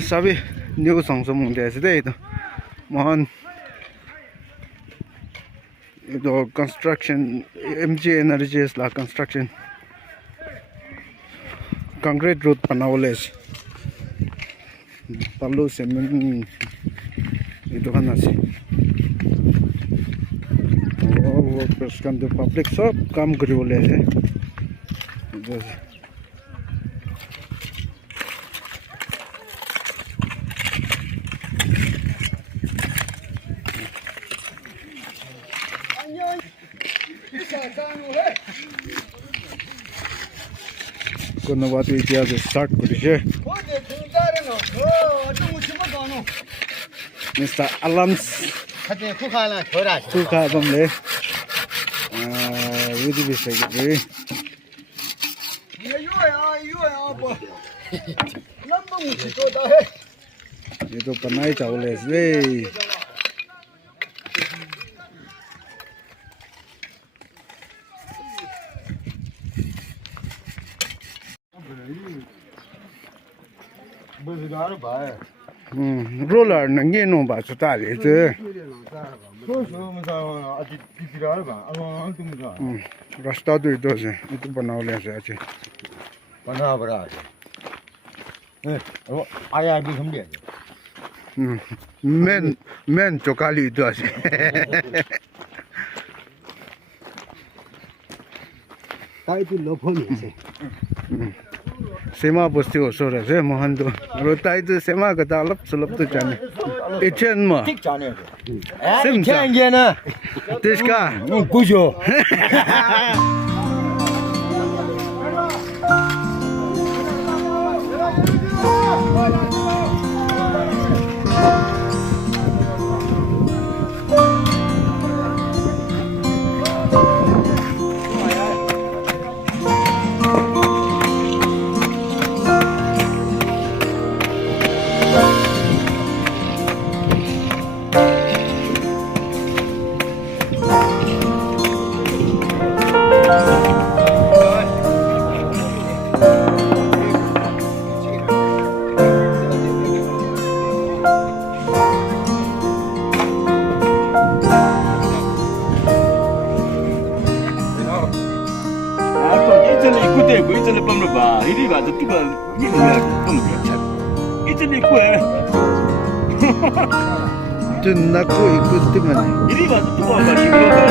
Sabi new song mong today ito. Mohon ito construction MGNREGA la construction concrete road panawles. Palu cement itu kan nasi. Oh, workers kan the public सब काम गरिवले है. कोन बात इतिहास स्टार्ट करिसे. Mr. Alams Kuka bamle widi bisa gitu. Itu panai cawles deh. Roller nanti nomba sudah itu. Rasta itu sih, itu panawles aja. Panawles. Ayah di sini. Men cokali itu aja. Tapi itu lopon sih. Sema basti osor aja, mohon tu. Rota itu sema kata alap sulap tu jane. Ichen mah. Ichen je na. Tiska. Kujo. Itu pemluba, ini batu tu bal, ini dia pemluba cat. Itu ni kue. Jun aku ikut di mana? Ini batu tu bal, bagi pemluba.